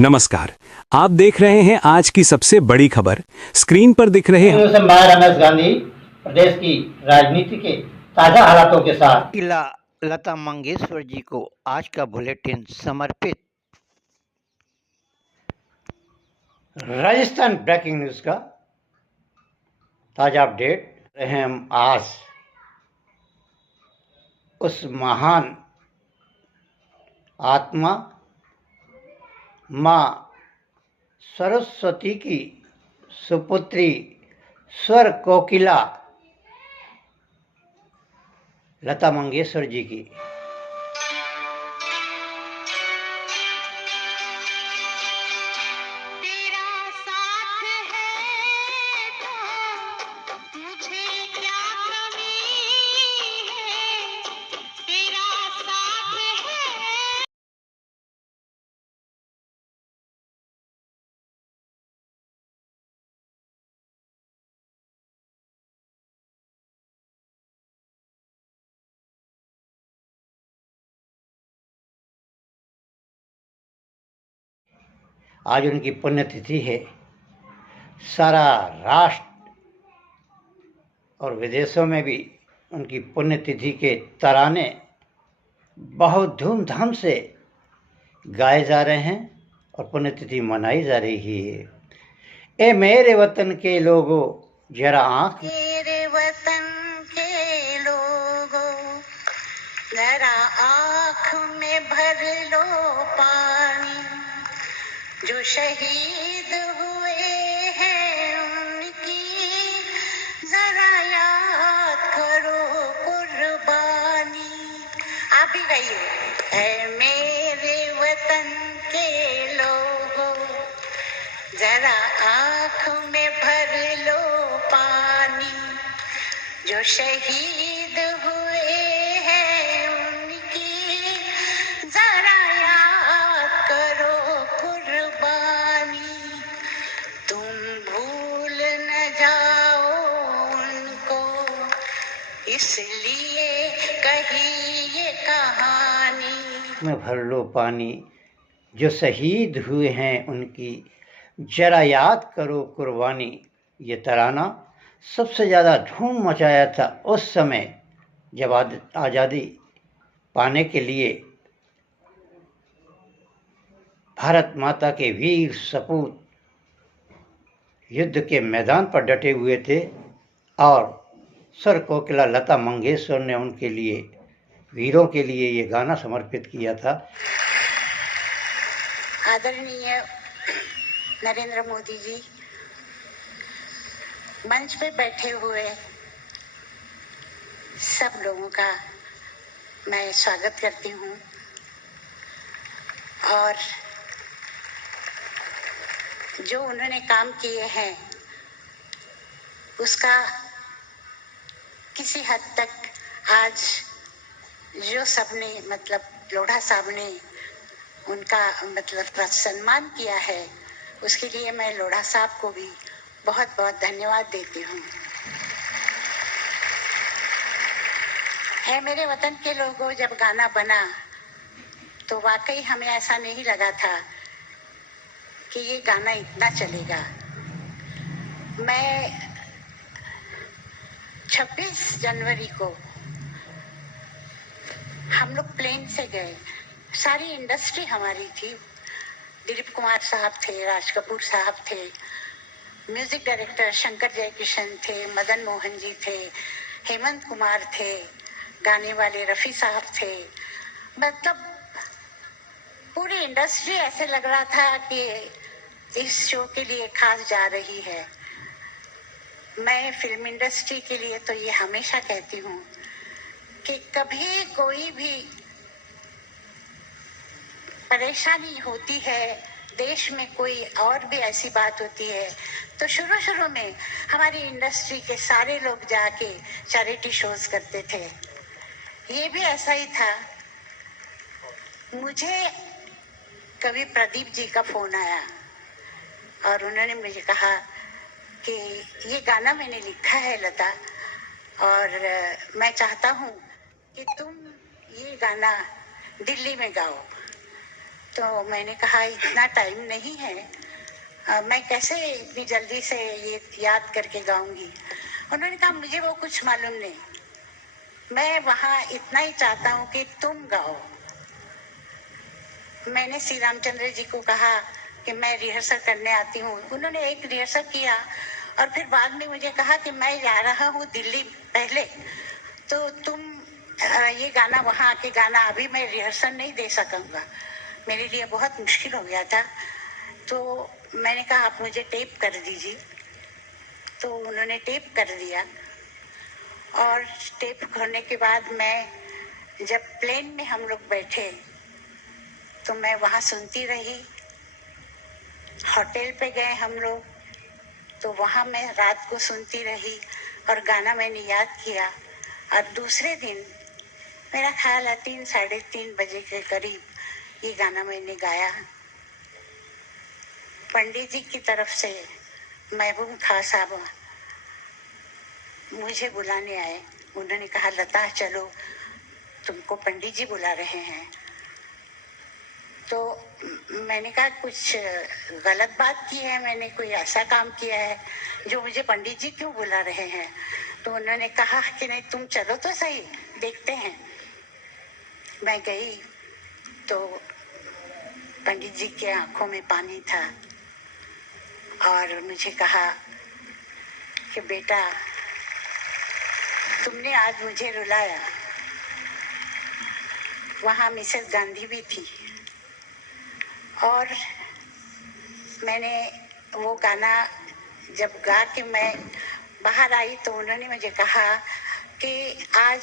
नमस्कार। आप देख रहे हैं आज की सबसे बड़ी खबर। स्क्रीन पर दिख रहे से मैं रमेश गांधी प्रदेश की राजनीति के ताजा हालातों के साथ किला लता मंगेशकर जी को आज का बुलेटिन समर्पित। राजस्थान ब्रेकिंग न्यूज का ताजा अपडेट रहे हैं हम आज उस महान आत्मा माँ सरस्वती की सुपुत्री स्वर कोकिला लता मंगेशकर जी की आज उनकी पुण्यतिथि है। सारा राष्ट्र और विदेशों में भी उनकी पुण्यतिथि के तराने बहुत धूमधाम से गाए जा रहे हैं और पुण्यतिथि मनाई जा रही है। ए मेरे वतन के लोगों जरा आंख, मेरे वतन के लोगों जरा आंख में भर लो पानी, जो शहीद हुए हैं उनकी जरा याद करो कुर्बानी। आप ही गाइए। है मेरे वतन के लोगों जरा आंख में भर लो पानी, जो शहीद हुए हैं उनकी जरा याद करो कुर्बानी। तुम भूल न जाओ उनको, इसलिए कही ये कहानी। में भर लो पानी, जो शहीद हुए हैं उनकी जरा याद करो कुर्बानी। ये तराना सबसे ज़्यादा धूम मचाया था उस समय जब आज़ादी पाने के लिए भारत माता के वीर सपूत युद्ध के मैदान पर डटे हुए थे और स्वर कोकिला लता मंगेशकर ने उनके लिए, वीरों के लिए ये गाना समर्पित किया था। आदरणीय नरेंद्र मोदी जी, मंच पे बैठे हुए सब लोगों का मैं स्वागत करती हूँ और जो उन्होंने काम किए हैं उसका किसी हद तक आज जो सबने मतलब लोढ़ा साहब ने उनका मतलब सम्मान किया है, उसके लिए मैं लोढ़ा साहब को भी बहुत बहुत धन्यवाद देती हूँ। है मेरे वतन के लोगों जब गाना बना तो वाकई हमें ऐसा नहीं लगा था कि ये गाना इतना चलेगा। मैं 26 जनवरी को हम लोग प्लेन से गए, सारी इंडस्ट्री हमारी थी। दिलीप कुमार साहब थे, राज कपूर साहब थे, म्यूजिक डायरेक्टर शंकर जयकिशन थे, मदन मोहन जी थे, हेमंत कुमार थे, गाने वाले रफ़ी साहब थे। मतलब पूरी इंडस्ट्री ऐसे लग रहा था कि इस शो के लिए खास जा रही है। मैं फिल्म इंडस्ट्री के लिए तो ये हमेशा कहती हूँ कि कभी कोई भी परेशानी होती है, देश में कोई और भी ऐसी बात होती है, तो शुरू में हमारी इंडस्ट्री के सारे लोग जाके चैरिटी शोज करते थे। ये भी ऐसा ही था। मुझे कभी प्रदीप जी का फोन आया और उन्होंने मुझे कहा कि ये गाना मैंने लिखा है लता, और मैं चाहता हूँ कि तुम ये गाना दिल्ली में गाओ। तो मैंने कहा इतना टाइम नहीं है, मैं कैसे इतनी जल्दी से ये याद करके गाऊंगी। उन्होंने कहा मुझे वो कुछ मालूम नहीं, मैं वहाँ इतना ही चाहता हूँ कि तुम गाओ। मैंने श्री रामचंद्र जी को कहा कि मैं रिहर्सल करने आती हूँ। उन्होंने एक रिहर्सल किया और फिर बाद में मुझे कहा कि मैं जा रहा हूँ दिल्ली पहले, तो तुम ये गाना वहाँ आके गाना, अभी मैं रिहर्सल नहीं दे सकूँगा। मेरे लिए बहुत मुश्किल हो गया था। तो मैंने कहा आप मुझे टेप कर दीजिए। तो उन्होंने टेप कर दिया और टेप खोलने के बाद मैं जब प्लेन में हम लोग बैठे तो मैं वहाँ सुनती रही। होटल पे गए हम लोग तो वहाँ मैं रात को सुनती रही और गाना मैंने याद किया। और दूसरे दिन मेरा ख्याल है 3 साढ़े 3 बजे के करीब ये गाना मैंने गाया। पंडित जी की तरफ से महबूब खां साहब मुझे बुलाने आए। उन्होंने कहा लता चलो, तुमको पंडित जी बुला रहे हैं। तो मैंने कहा कुछ गलत बात की है, मैंने कोई ऐसा काम किया है जो मुझे पंडित जी क्यों बुला रहे हैं। तो उन्होंने कहा कि नहीं तुम चलो तो सही, देखते हैं। मैं गई तो पंडित जी के आंखों में पानी था और मुझे कहा कि बेटा तुमने आज मुझे रुलाया। वहाँ मिसेस गांधी भी थी और मैंने वो गाना जब गा के मैं बाहर आई तो उन्होंने मुझे कहा कि आज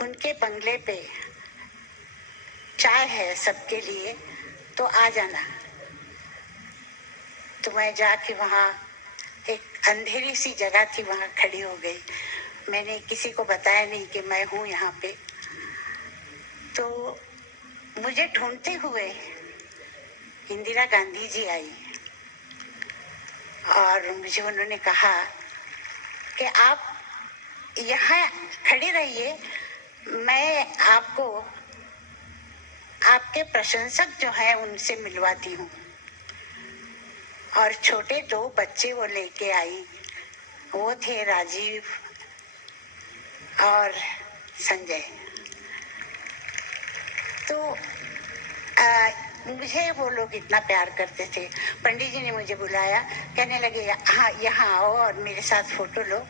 उनके बंगले पे चाय है सबके लिए, तो आ जाना। तो मैं जाके वहाँ एक अंधेरी सी जगह थी, वहाँ खड़ी हो गई। मैंने किसी को बताया नहीं कि मैं हूँ यहाँ पे। तो मुझे ढूंढते हुए इंदिरा गांधी जी आई और मुझे उन्होंने कहा कि आप यहाँ खड़ी रहिए, मैं आपको आपके प्रशंसक जो हैं उनसे मिलवाती हूँ। और छोटे 2 बच्चे वो लेके आई, वो थे राजीव और संजय। तो मुझे वो लोग इतना प्यार करते थे। पंडित जी ने मुझे बुलाया, कहने लगे हाँ यहाँ आओ और मेरे साथ फोटो लो।